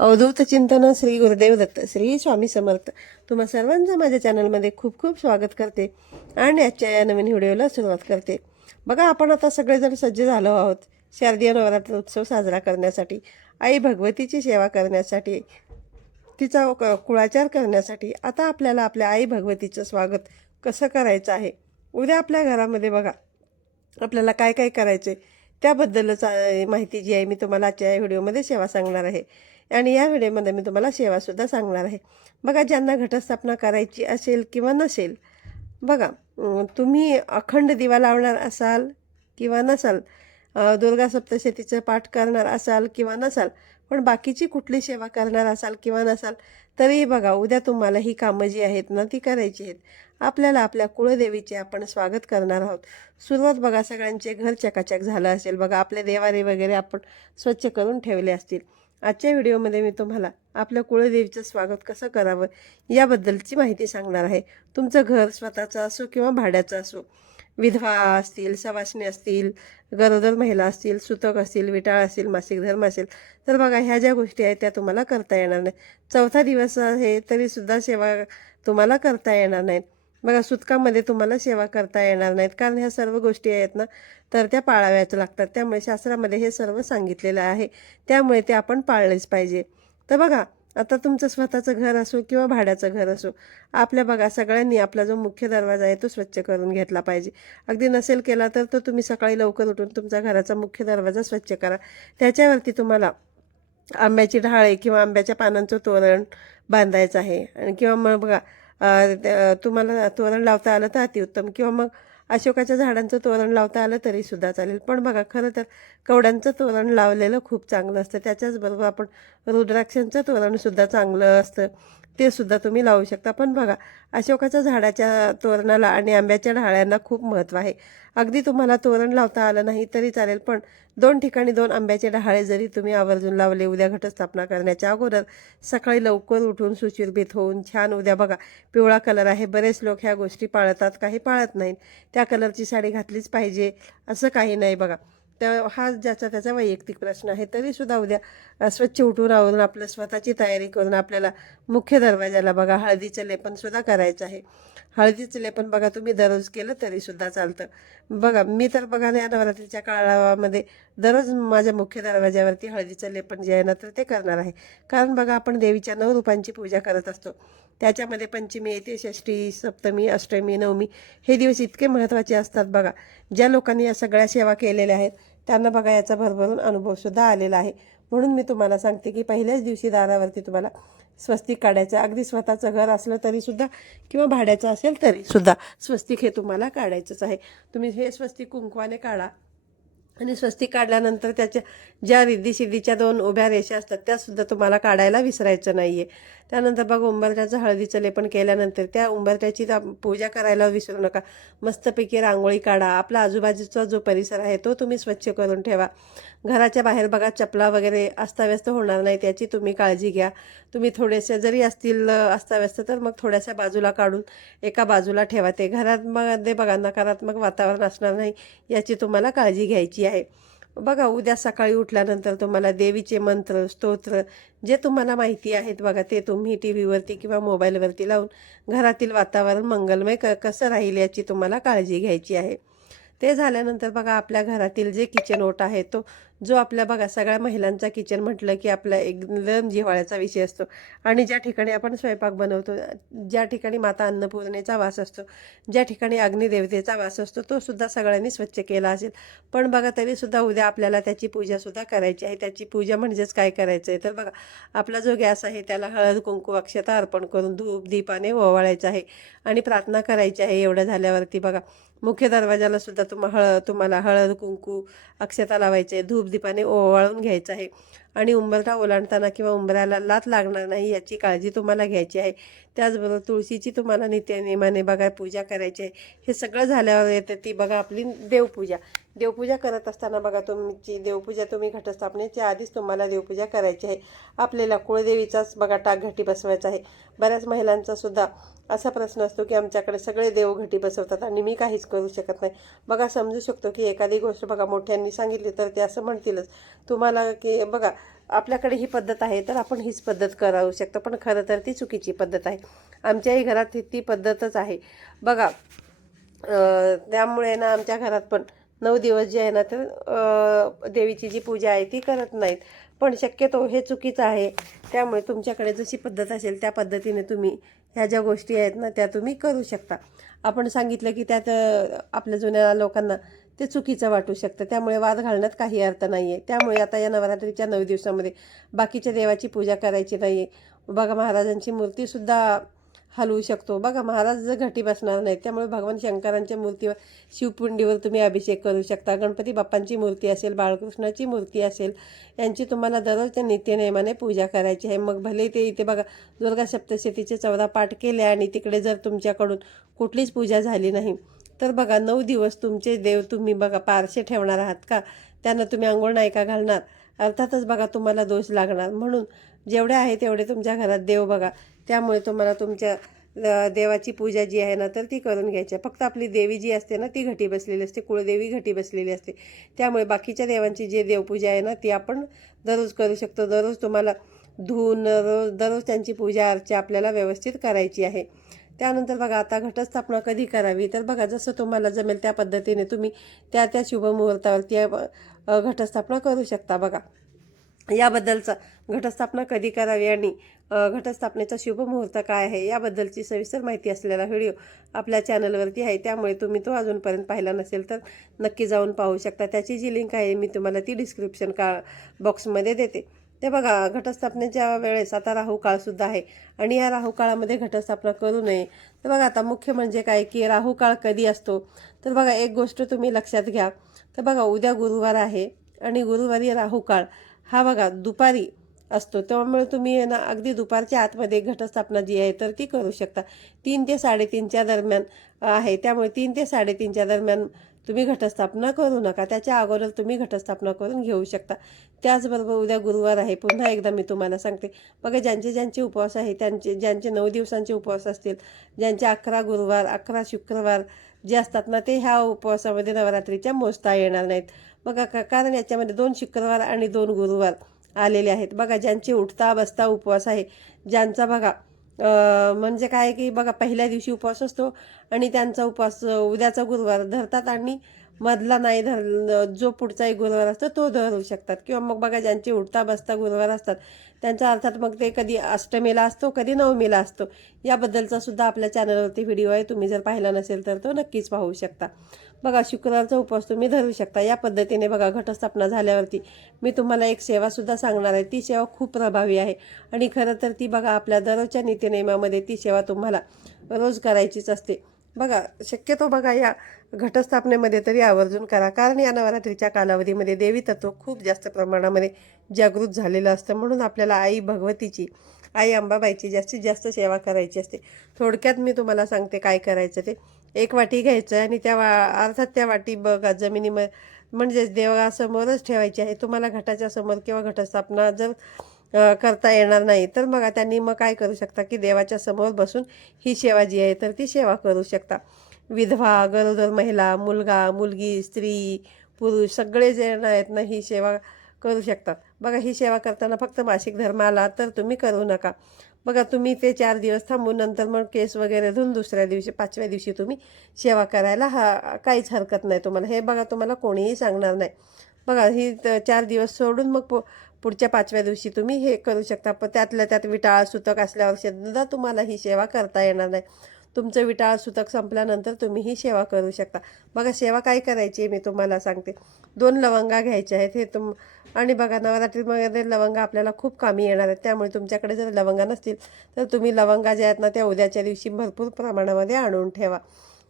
अवधूत चिंतन श्री गुरुदेव दत्त श्री स्वामी समर्थ. तुम्हा सर्वांचं माझ्या चॅनलमध्ये खूप खूप स्वागत करते आणि आजच्या या नवीन व्हिडिओला सुरुवात करते. बघा आपण आता सगळेजण सज्ज झालो आहोत शारदीय नवरात्र उत्सव साजरा करण्यासाठी आई भगवतीची सेवा करण्यासाठी तिचा क- कुळाचार करण्यासाठी. आता आपल्याला आपल्या आई भगवतीचं स्वागत कसं करायचं आहे? उद्या आपल्या घरामध्ये बघा आपल्याला काय काय करायचे त्याबद्दलच माहिती जी आहे मी तुम्हाला आजच्या या व्हिडिओमध्ये सेवा सांगणार आहे. आणि या व्हिडिओमध्ये मी तुम्हाला सेवासुद्धा सांगणार आहे. बघा ज्यांना घटस्थापना करायची असेल किंवा नसेल बघा तुम्ही अखंड दिवा लावणार असाल किंवा नसाल दुर्गा सप्तशतीचं पाठ करणार असाल किंवा नसाल पण बाकीची कुठली सेवा करणार असाल किंवा नसाल तरीही बघा उद्या तुम्हाला ही कामं जी आहेत ना ती करायची आहेत. आपल्याला आपल्या कुळदेवीचे आपण स्वागत करणार आहोत. सुरुवात बघा सगळ्यांचे घर चकाचक झालं असेल. बघा आपले देवारे वगैरे आपण स्वच्छ करून ठेवले असतील. आजच्या व्हिडिओमध्ये मी तुम्हाला आपल्या कुळदेवीचं स्वागत कसं करावं याबद्दलची माहिती सांगणार आहे. तुमचं घर स्वतःचं असो किंवा भाड्याचं असो विधवा असतील सवासणी असतील गरोदर महिला असतील सुतक असतील विटाळ असतील मासिक धर्म असेल तर बघा ह्या ज्या गोष्टी आहेत त्या तुम्हाला करता येणार नाही चौथा दिवस आहे तरीसुद्धा सेवा तुम्हाला करता येणार नाहीत. बघा सुतकामध्ये तुम्हाला सेवा करता येणार नाहीत. कारण ह्या सर्व गोष्टी आहेत ना तर त्या पाळाव्याच लागतात. त्यामुळे शास्त्रामध्ये हे सर्व सांगितलेलं आहे. त्यामुळे ते आपण पाळलेच पाहिजे. तर बघा आता तुमचं स्वतःचं घर असो किंवा भाड्याचं घर असो आपल्या बघा सगळ्यांनी आपला जो मुख्य दरवाजा आहे तो स्वच्छ करून घेतला पाहिजे. अगदी नसेल केला तर तो तुम्ही सकाळी लवकर उठून तुमचा घराचा मुख्य दरवाजा स्वच्छ करा. त्याच्यावरती तुम्हाला आंब्याची ढाळे किंवा आंब्याच्या पानांचं तोरण बांधायचं आहे. आणि किंवा मग बघा तुम्हाला तोरण लावता आलं तर अतिउत्तम. किंवा मग अशोकाच्या झाडांचं तोरण लावता आलं तरी सुद्धा चालेल. पण बघा खरं तर कवड्यांचं तोरण लावलेलं खूप चांगलं असतं. त्याच्याचबरोबर आपण रुद्राक्षांचं तोरणसुद्धा चांगलं असतं. ते सुद्धा तुम्ही लावू शकता. पण बघा अशोकाच्या झाडाच्या तोरणाला आणि आंब्याच्या ढाळ्यांना खूप महत्त्व आहे. अगदी तुम्हाला तोरण लावता आलं नाही तरी चालेल पण दोन ठिकाणी दोन आंब्याचे डहाळे जरी तुम्ही आवर्जून लावले उद्या घटस्थापना करण्याच्या अगोदर सकाळी लवकर उठून सुचिर्भित होऊन छान उद्या बघा पिवळा कलर आहे. बरेच लोक ह्या गोष्टी पाळतात काही पाळत नाहीत. त्या कलरची साडी घातलीच पाहिजे असं काही नाही बघा. त्या हा ज्याचा त्याचा वैयक्तिक प्रश्न आहे तरीसुद्धा उद्या स्वच्छ उठून आवरून आपलं स्वतःची तयारी करून आपल्याला मुख्य दरवाजाला बघा हळदीचं लेपनसुद्धा करायचं आहे. हळदीचं लेपन बघा तुम्ही दररोज केलं तरीसुद्धा चालतं. बघा मी तर बघा या नवरात्रीच्या काळामध्ये दररोज माझ्या मुख्य दरवाजावरती हळदीचं लेपन जे आहे ना तर ते करणार आहे. कारण बघा आपण देवीच्या नऊ रूपांची पूजा करत असतो. त्याच्यामध्ये पंचमी येते षष्ठी सप्तमी अष्टमी नवमी हे दिवस इतके महत्त्वाचे असतात बघा. ज्या लोकांनी या सगळ्या सेवा केलेल्या आहेत त्यांना बघा याचा भरभरून अनुभवसुद्धा आलेला आहे. म्हणून मी तुम्हाला सांगते की पहिल्याच दिवशी दारावरती तुम्हाला स्वस्तिक काढायचं अगदी स्वतःचं घर असलं तरीसुद्धा किंवा भाड्याचं असेल तरीसुद्धा स्वस्तिक हे तुम्हाला काढायचंच आहे. तुम्ही हे स्वस्तिक कुंकवाने काढा आणि स्वस्तिक काढल्यानंतर त्याच्या ज्या रिद्धी सिद्धीच्या दोन उभ्या रेषा असतात त्यासुद्धा तुम्हाला काढायला विसरायचं नाही आहे त्यानंतर बघा उंबरट्याचं हळदीचं लेपन केल्यानंतर त्या उंबरट्याची पूजा करायला विसरू नका. मस्तपैकी रांगोळी काढा. आपला आजूबाजूचा जो परिसर आहे तो तुम्ही स्वच्छ करून ठेवा. घराच्या बाहेर बघा चपला वगैरे अस्ताव्यस्त होणार नाही त्याची तुम्ही काळजी घ्या. तुम्ही थोडेसे जरी असतील अस्ताव्यस्त तर मग थोड्याशा बाजूला काढून एका बाजूला ठेवा. ते घरातमध्ये बघा नकारात्मक वातावरण असणार नाही याची तुम्हाला काळजी घ्यायची आहे. बघा उद्या सकाळी उठल्यानंतर तुम्हाला देवीचे मंत्र स्तोत्र जे तुम्हाला माहिती आहेत बघा ते तुम्ही टी व्हीवरती किंवा मोबाईलवरती लावून घरातील वातावरण मंगलमय क कसं राहील याची तुम्हाला काळजी घ्यायची आहे. ते झाल्यानंतर बघा आपल्या घरातील जे किचन ओट आहे तो जो आपल्या बघा सगळ्या महिलांचा किचन म्हटलं की आपला एकदम जिव्हाळ्याचा विषय असतो. आणि ज्या ठिकाणी आपण स्वयंपाक बनवतो ज्या ठिकाणी माता अन्नपूर्णेचा वास असतो ज्या ठिकाणी अग्निदेवतेचा वास असतो तो सुद्धा सगळ्यांनी स्वच्छ केला असेल. पण बघा तरीसुद्धा उद्या आपल्याला त्याची पूजासुद्धा करायची आहे. त्याची पूजा म्हणजेच काय करायचं आहे तर बघा आपला जो गॅस आहे त्याला हळद कुंकू अक्षता अर्पण करून धूप दीपाने ओवाळायचं आहे. आणि प्रार्थना करायची आहे एवढं झाल्यावरती बघा मुख्य दरवाजाला सुद्धा तुम्हा हळद तुम्हाला हळद कुंकू अक्षता लावायचे धूप दीपाने ओवाळून घ्यायचं आहे. आणि उंबरठा ओलांडताना किंवा उंबऱ्याला लात लागणार नाही याची काळजी तुम्हाला घ्यायची आहे. त्याचबरोबर तुळशीची तुम्हाला नित्यनेमाने बघा पूजा करायची आहे. हे सगळं झाल्यावर येते ती बघा आपली देवपूजा. देवपूजा करत असताना बघा तुमची देवपूजा तुम्ही घटस्थापनेच्या आधीच तुम्हाला देवपूजा करायची आहे. आपल्याला कुळदेवीचाच बघा टाकघटी बसवायचा आहे. बऱ्याच महिलांचा सुद्धा असा प्रश्न असतो की आमच्याकडे सगळे देवघटी बसवतात आणि मी काहीच करू शकत नाही. बघा समजू शकतो की एखादी गोष्ट बघा मोठ्यांनी सांगितली तर ते असं म्हणतीलच. तुम्हाला की बघा आपल्याकडे ही पद्धत आहे तर आपण हीच पद्धत करावू शकतो. पण खरं तर ती चुकीची पद्धत आहे. आमच्याही घरात ही- ती पद्धतच आहे. बघा त्यामुळे ना आमच्या घरात पण नऊ दिवस जे आहे ना तर देवीची जी पूजा आहे ती करत नाहीत. पण शक्यतो हे चुकीचं आहे. त्यामुळे तुमच्याकडे जशी पद्धत असेल त्या पद्धतीने तुम्ही ह्या ज्या गोष्टी आहेत ना त्या तुम्ही करू शकता. आपण सांगितलं की त्यात आपल्या जुन्या लोकांना ते चुकीचं वाटू शकतं. त्यामुळे वाद घालण्यात काही अर्थ नाही आहे त्यामुळे आता या नवरात्रीच्या नऊ दिवसामध्ये बाकीच्या देवाची पूजा करायची नाही. आहे बघा महाराजांची मूर्तीसुद्धा हलवू शकतो. बघा महाराज जर घटी बसणार नाहीत त्यामुळे भगवान शंकरांच्या मूर्तीवर शिवपुंडीवर तुम्ही अभिषेक करू शकता. गणपती बाप्पांची मूर्ती असेल बाळकृष्णाची मूर्ती असेल यांची तुम्हाला दररोजच्या नित्यनियमाने पूजा करायची आहे. मग भले ते इथे बघा दुर्गा सप्तशतीचे चौदा पाठ केले आणि तिकडे जर तुमच्याकडून कुठलीच पूजा झाली नाही तर बघा नऊ दिवस तुमचे देव तुम्ही बघा पारसे ठेवणार आहात का? त्यांना तुम्ही आंघोळ नाही का घालणार? अर्थातच बघा तुम्हाला दोष लागणार. म्हणून जेवढे आहे तेवढे तुमच्या घरात देव बघा. त्यामुळे तुम्हाला तुमच्या देवाची पूजा जी आहे ना तर ती करून घ्यायची आहे. फक्त आपली देवी जी असते ना ती घटी बसलेली असते. कुळदेवी घटी बसलेली असते. त्यामुळे बाकीच्या देवांची जी देवपूजा आहे ना ती आपण दररोज करू शकतो. दररोज तुम्हाला धुवून रोज दररोज त्यांची पूजा अर्चा आपल्याला व्यवस्थित करायची आहे. त्यानंतर बघा आता घटस्थापना कधी करावी? तर बघा जसं तुम्हाला जमेल त्या पद्धतीने तुम्ही त्या त्या शुभमुहूर्तावर त्या घटस्थापना करू शकता बघा. याबद्दलचा घटस्थापना कधी करावी आणि घटस्थापनेचा शुभ मुहूर्त काय आहे याबद्दलची सविस्तर माहिती असलेला व्हिडिओ आपल्या चॅनलवरती आहे. त्यामुळे तुम्ही तो अजूनपर्यंत पाहिला नसेल तर नक्की जाऊन पाहू शकता. त्याची जी लिंक आहे मी तुम्हाला ती डिस्क्रिप्शन का बॉक्समध्ये देते. ते बघा घटस्थापनेच्या वेळेस आता राहू काळसुद्धा आहे आणि या राहू काळामध्ये घटस्थापना करू नये. तर बघा आता मुख्य म्हणजे काय की राहू काळ कधी असतो? तर बघा एक गोष्ट तुम्ही लक्षात घ्या. तर बघा उद्या गुरुवार आहे आणि गुरुवारी राहू काळ हा बघा दुपारी असतो. त्यामुळे तुम्ही आहे ना अगदी दुपारच्या आतमध्ये घटस्थापना जी आहे तर ती करू शकता. तीन ते साडेतीनच्या दरम्यान आहे. त्यामुळे तीन ते साडेतीनच्या दरम्यान तुम्ही घटस्थापना करू नका. त्याच्या अगोदर तुम्ही घटस्थापना करून घेऊ शकता. त्याचबरोबर उद्या गुरुवार आहे. पुन्हा एकदा मी तुम्हाला सांगते. बघा ज्यांचे ज्यांचे उपवास आहे त्यांचे ज्यांचे नऊ दिवसांचे उपवास असतील ज्यांचे अकरा गुरुवार अकरा शुक्रवार जे असतात ना ते ह्या उपवासामध्ये नवरात्रीच्या मोजता येणार नाहीत. बघा का कारण याच्यामध्ये दोन शुक्रवार आणि दोन गुरुवार आलेले आहेत. बघा ज्यांचे उठता बसता उपवास आहे ज्यांचा बघा म्हणजे काय की बघा पहिल्या दिवशी उपवास असतो आणि त्यांचा उपवास उद्याचा गुरुवार धरतात आणि मधला नाही धर जो पुढचा एक गुरुवार असतो तो धरू शकतात. किंवा मग बघा ज्यांचे उठता बसता गुरुवार असतात त्यांचा अर्थात मग ते कधी अष्टमीला असतो कधी नवमीला असतो. याबद्दलचा सुद्धा आपल्या चॅनलवरती व्हिडिओ आहे. तुम्ही जर पाहिला नसेल तर तो नक्कीच पाहू शकता. बघा शुक्रवारचा उपवास तुम्ही धरू शकता. या पद्धतीने बघा घटस्थापना झाल्यावरती मी तुम्हाला एक सेवासुद्धा सांगणार आहे. ती सेवा खूप प्रभावी आहे. आणि खरं तर ती बघा आपल्या दररोजच्या नीतीनियमामध्ये ती सेवा तुम्हाला रोज करायचीच असते. बघा शक्यतो बघा या घटस्थापनेमध्ये तरी आवर्जून करा. कारण या नवरात्रीच्या कालावधीमध्ये देवी तत्व खूप जास्त प्रमाणामध्ये जागृत झालेलं असतं. म्हणून आपल्याला आई भगवतीची आई अंबाबाईची जास्तीत जास्त सेवा करायची असते. थोडक्यात मी तुम्हाला सांगते काय करायचं ते. एक वाटी घ्यायचं आहे आणि त्या वा अर्थात त्या वाटी बघा जमिनीमध्ये म्हणजेच देवासमोरच ठेवायची आहे. तुम्हाला घटाच्या समोर किंवा घटस्थापना जर करता येणार नाही तर मग त्यांनी मग काय करू शकता की देवाच्या समोर बसून ही सेवा जी आहे तर ती सेवा करू शकता. विधवा गरोदर महिला मुलगा मुलगी स्त्री पुरुष सगळे जे आहेत ना ही सेवा करू शकतात. बघा ही सेवा करताना फक्त मासिक धर्म आला तर तुम्ही करू नका. बघा तुम्ही ते चार दिवस थांबून नंतर मग केस वगैरे धुवून दुसऱ्या दिवशी पाचव्या दिवशी तुम्ही सेवा करायला हा काहीच हरकत नाही तुम्हाला. हे बघा तुम्हाला कोणीही सांगणार नाही. बघा ही चार दिवस सोडून मग पु पुढच्या पाचव्या दिवशी तुम्ही हे करू शकता. पण त्यातल्या त्यात विटाळ सुतक असल्यावर सुद्धा तुम्हाला ही सेवा करता येणार नाही. तुमचं विटाळ सुतक संपल्यानंतर तुम्ही ही सेवा करू शकता. बघा सेवा काय करायची मी तुम्हाला सांगते. दोन लवंगा घ्यायच्या आहेत. हे तुम आणि बघा नवरात्रीमध्ये लवंगा आपल्याला खूप कामी येणार आहेत. त्यामुळे तुमच्याकडे जर लवंगा नसतील तर तुम्ही लवंगा ज्या आहेत ना त्या उद्याच्या दिवशी भरपूर प्रमाणामध्ये आणून ठेवा.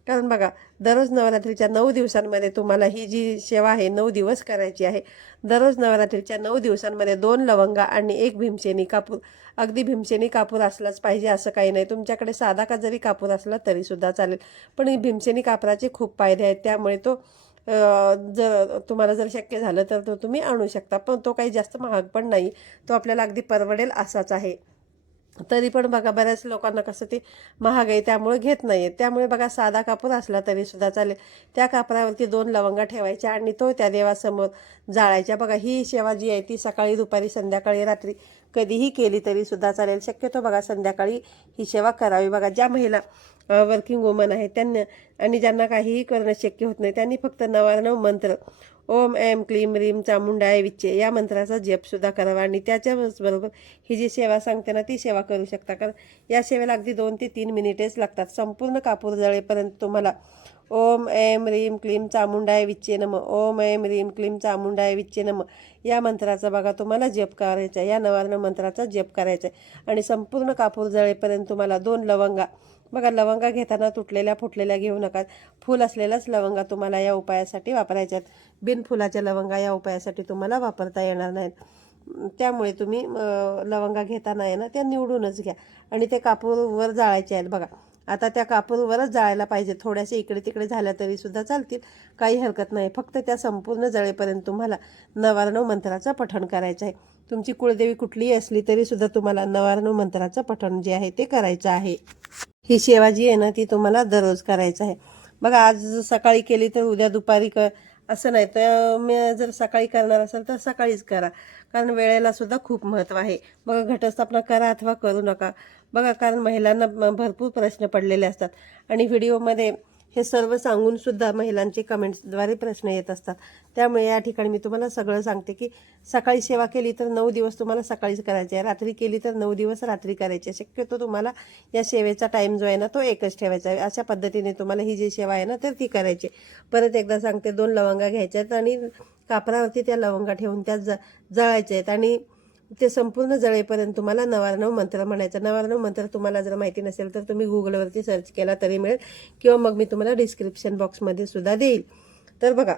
कारण बघा दररोज नवरात्रीच्या नऊ दिवसांमध्ये तुम्हाला ही जी सेवा आहे नऊ दिवस करायची आहे दररोज नवरात्रीच्या नऊ दिवसांमध्ये दोन लवंगा आणि एक भीमसेनी कापूर. अगदी भीमसेनी कापूर असलाच पाहिजे असं काही नाही. तुमच्याकडे साधा का जरी कापूर असला तरीसुद्धा चालेल. पण ही भीमसेनी कापराचे खूप फायदे आहेत. त्यामुळे तो जर तुम्हाला जर शक्य झालं तर तो तुम्ही आणू शकता. पण तो काही जास्त महाग पण नाही. तो आपल्याला अगदी परवडेल असाच आहे. तरी पण बघा बऱ्याच लोकांना कसं ते महाग आहे त्यामुळे घेत नाही आहे त्यामुळे बघा साधा कापूर असला तरी सुद्धा चालेल. त्या कापरावरती दोन लवंगा ठेवायच्या आणि तो त्या देवासमोर जाळायच्या. बघा ही सेवा जी आहे ती सकाळी दुपारी संध्याकाळी रात्री कधीही केली तरी सुद्धा चालेल. शक्यतो बघा संध्याकाळी ही सेवा करावी. बघा ज्या महिला वर्किंग वुमन आहेत त्यांना आणि ज्यांना काहीही करणं शक्य होत नाही त्यांनी फक्त नवानव मंत्र ओम एम क्लीम रीम चामुंडाय विच्चे या मंत्राचा जपसुद्धा करावा. आणि त्याच्याबरोबर ही जी सेवा सांगते ना ती सेवा करू शकता. कारण या सेवेला अगदी दोन ते तीन मिनिटेच लागतात. संपूर्ण कापूर जळेपर्यंत तुम्हाला ओम ऐम रीम क्लीम चामुंडाय विच्चे नम ओम ऐम रीम क्लीम चामुंडाय विच्चे नम. या मंत्राचा बघा तुम्हाला जप करायचा आहे या नवार्ण मंत्राचा जप करायचा आहे. आणि संपूर्ण कापूर जळेपर्यंत तुम्हाला दोन लवंगा. बघा लवंगा घेताना तुटलेल्या फुटलेल्या घेऊ नका. फूल असलेलाच लवंगा तुम्हाला या उपायासाठी वापरायच्या आहेत. बिन फुलाच्या लवंगा या उपायासाठी तुम्हाला वापरता येणार नाहीत. त्यामुळे तुम्ही लवंगा घेताना आहे ना त्या निवडूनच घ्या. आणि ते कापूरवर जाळायचे आहेत बघा. आता त्या कापूरवरच जाळायला पाहिजे. थोड्याशा इकडे तिकडे झाल्या तरीसुद्धा चालतील. काही हरकत नाही. फक्त त्या संपूर्ण जळेपर्यंत तुम्हाला नवारणव मंत्राचं पठण करायचं आहे. तुमची कुळदेवी कुठलीही असली तरीसुद्धा तुम्हाला नवारणव मंत्राचं पठण जे आहे ते करायचं आहे. ही सेवा जी आहे ना ती तुम्हाला दररोज करायचं आहे. बघा आज सकाळी केली तर उद्या दुपारी क असं नाही. तर मी जर सकाळी करणार असेल तर सकाळीच करा. कारण वेळेला सुद्धा खूप महत्त्व आहे. बघा घटस्थापना करा अथवा करू नका. बघा कारण महिलांना भरपूर प्रश्न पडलेले असतात. आणि व्हिडिओमध्ये हे सर्व सांगून सुद्धा महिलांचे कमेंट्सद्वारे प्रश्न येत असतात. त्यामुळे या ठिकाणी मी तुम्हाला सगळं सांगते की सकाळी सेवा केली तर नऊ दिवस तुम्हाला सकाळीच करायची आहे. रात्री केली तर नऊ दिवस रात्री करायची आहे. शक्यतो तुम्हाला या सेवेचा टाईम जो आहे ना तो एकच ठेवायचा आहे. अशा पद्धतीने तुम्हाला ही जी सेवा आहे ना तर ती करायची आहे. परत एकदा सांगते दोन लवंगा घ्यायच्या आहेत आणि कापरावरती त्या लवंगा ठेवून त्या ज जळायच्या आहेत. आणि ते संपूर्ण जळेपर्यंत तुम्हाला नवारणव मंत्र म्हणायचं. नवारणव मंत्र तुम्हाला जर माहिती नसेल तर तुम्ही गुगलवरती सर्च केला तरी मिळेल किंवा मग मी तुम्हाला डिस्क्रिप्शन बॉक्समध्ये सुद्धा देईल. तर बघा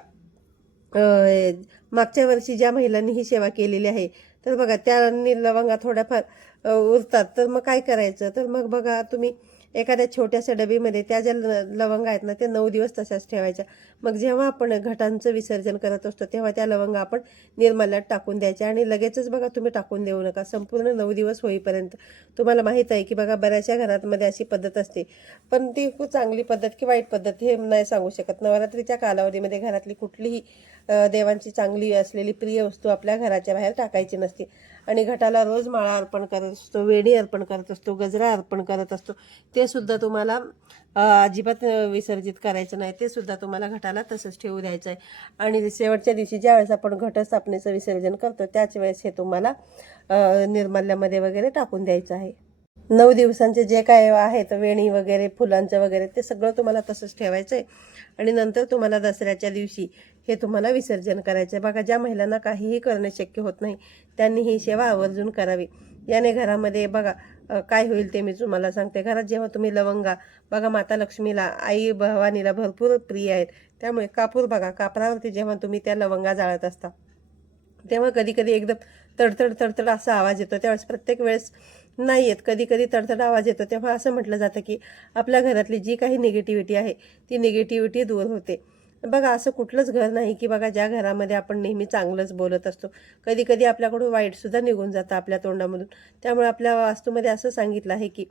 मागच्या वर्षी ज्या महिलांनी ही सेवा केलेली आहे तर बघा त्यांनी लवंगा थोड्याफार उरतात. तर मग काय करायचं? तर मग बघा तुम्ही एखाद्या छोट्याशा डबीमध्ये त्या ज्या ल- लवंगा आहेत ना ते नऊ दिवस तशाच ठेवायच्या. मग जेव्हा आपण घटांचं विसर्जन करत असतो तेव्हा त्या लवंगा आपण निर्मल्यात टाकून द्यायच्या. आणि लगेचच बघा तुम्ही टाकून देऊ नका. संपूर्ण नऊ दिवस होईपर्यंत. तुम्हाला माहीत आहे की बघा बऱ्याचशा घरांमध्ये अशी पद्धत असते. पण ती खूप चांगली पद्धत की वाईट पद्धत हे नाही सांगू शकत. नवरात्रीच्या कालावधीमध्ये घरातली कुठलीही देवांची चांगली असलेली प्रिय वस्तू आपल्या घराच्या बाहेर टाकायची नसते. आणि घटाला रोज माळा अर्पण करत असतो वेणी अर्पण करत असतो गजरा अर्पण करत असतो. ते सुद्धा तुम्हाला अजिबात विसर्जित करायचं नाही. ते सुद्धा तुम्हाला घटाला तसंच ठेवू द्यायचं आहे. आणि शेवटच्या दिवशी ज्या वेळेस आपण घटस्थापनेचं विसर्जन करतो त्याच वेळेस हे तुम्हाला निर्माल्यामध्ये वगैरे टाकून द्यायचं आहे. नऊ दिवसांचे जे काय आहेत वेणी वगैरे फुलांचं वगैरे ते सगळं तुम्हाला तसंच ठेवायचं आहे आणि नंतर तुम्हाला दसऱ्याच्या दिवशी हे तुम्हाला विसर्जन करायचं आहे बघा ज्या महिलांना काहीही करणं शक्य होत नाही त्यांनी ही सेवा आवर्जून करावी. याने घरामध्ये बघा काय होईल ते मी तुम्हाला सांगते. घरात जेव्हा तुम्ही लवंगा बघा माता लक्ष्मीला आई भवानीला भरपूर प्रिय आहेत. त्यामुळे कापूर बघा कापरावरती जेव्हा तुम्ही त्या लवंगा जाळत असता तेव्हा कधी कधी एकदम तडतड तडतड असा आवाज येतो. त्यावेळेस प्रत्येक वेळेस नाही येत कधी कधी तडतड आवाज येतो. तेव्हा असं म्हटलं जातं की आपल्या घरातली जी काही निगेटिव्हिटी आहे ती निगेटिव्हिटी दूर होते. बघा असं कुठलंच घर नाही की बघा ज्या घरामध्ये आपण नेहमी चांगलंच बोलत असतो. कधी कधी आपल्याकडून वाईटसुद्धा निघून जातं आपल्या तोंडामधून. त्यामुळे आपल्या वास्तूमध्ये असं सांगितलं आहे की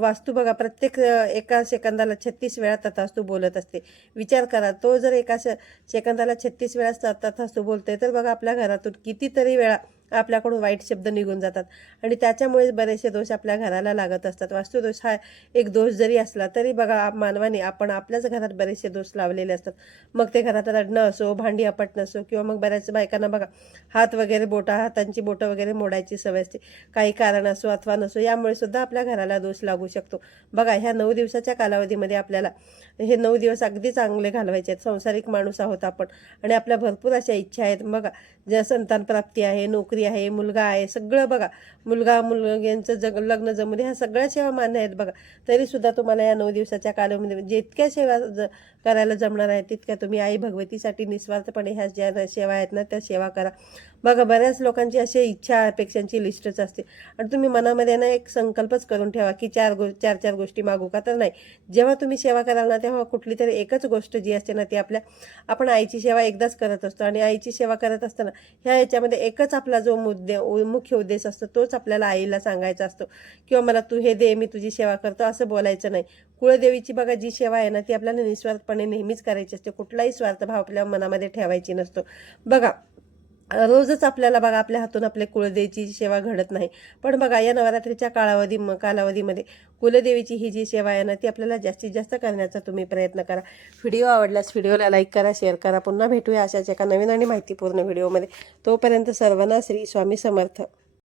वास्तू बघा प्रत्येक एका सेकंदाला छत्तीस वेळा तथास्तू बोलत असते. विचार करा तो जर एका सेकंदाला छत्तीस वेळा तथास्तू बोलतोय तर बघा आपल्या घरातून कितीतरी वेळा आपल्याकडून वाईट शब्द निघून जातात. आणि त्याच्यामुळेच बरेचसे दोष आपल्या घराला लागत असतात. वास्तुदोष हा एक दोष जरी असला तरी बघा मानवाने आपण आपल्याच घरात बरेचसे दोष लावलेले असतात. मग ते घरात रडणं असो भांडी आपटणं असो किंवा मग बऱ्याच बायकांना बघा हात वगैरे बोटा हातांची बोटं वगैरे मोडायची सवय असते. काही कारण असो अथवा नसो यामुळे सुद्धा आपल्या घराला दोष लागू शकतो. बघा ह्या नऊ दिवसाच्या कालावधीमध्ये आपल्याला हे नऊ दिवस अगदी चांगले घालवायचे आहेत. संसारिक माणूस आहोत आपण. आणि आपल्या भरपूर अशा इच्छा आहेत. बघा ज्या संतानप्राप्ती आहे नोकरी आहे मुलगा आहे सगळं बघा. मुलगा मुलग्यांचं जग लग्न जमून ह्या सगळ्या सेवा मान्य आहेत बघा. तरीसुद्धा तुम्हाला या नऊ दिवसाच्या कालावधीमध्ये म्हणजे जितक्या सेवा ज करायला जमणार आहे तितक्या तुम्ही आई भगवतीसाठी निस्वार्थपणे ह्या ज्या सेवा आहेत ना त्या सेवा करा. बघा बऱ्याच लोकांची अशी इच्छा अपेक्षांची लिस्टच असते. आणि तुम्ही मनामध्ये ना एक संकल्पच करून ठेवा की चार गो चार चार गोष्टी मागू का तर नाही. जेव्हा तुम्ही सेवा कराल ना तेव्हा कुठली तरी एकच गोष्ट जी असते ना ती आपल्या आपण आईची सेवा एकदाच करत असतो. आणि आईची सेवा करत असताना ह्या याच्यामध्ये एकच आपला जो मुद्दे मुख्य उद्देश असतो तोच आपल्याला आईला सांगायचा असतो. किंवा मला तू हे दे मी तुझी सेवा करतो असं बोलायचं नाही. कुळदेवीची बघा जी सेवा आहे ना ती आपल्याला निस्वार्थपणे नेहमीच करायची असते. कुठलाही स्वार्थभाव आपल्या मनामध्ये ठेवायची नसतो. बघा रोजच आपल्याला बघा आपल्या हातून आपल्या कुळदेवीची सेवा घडत नाही. पण बघा या नवरात्रीच्या कालावधी कालावधीमध्ये कुलदेवीची ही जी सेवा आहे ना ती आपल्याला जास्तीत जास्त करण्याचा तुम्ही प्रयत्न करा. व्हिडिओ आवडल्यास व्हिडिओला लाईक करा शेअर करा. पुन्हा भेटूया अशाच एका नवीन आणि माहितीपूर्ण व्हिडिओमध्ये. तोपर्यंत सर्वांना श्री स्वामी समर्थ.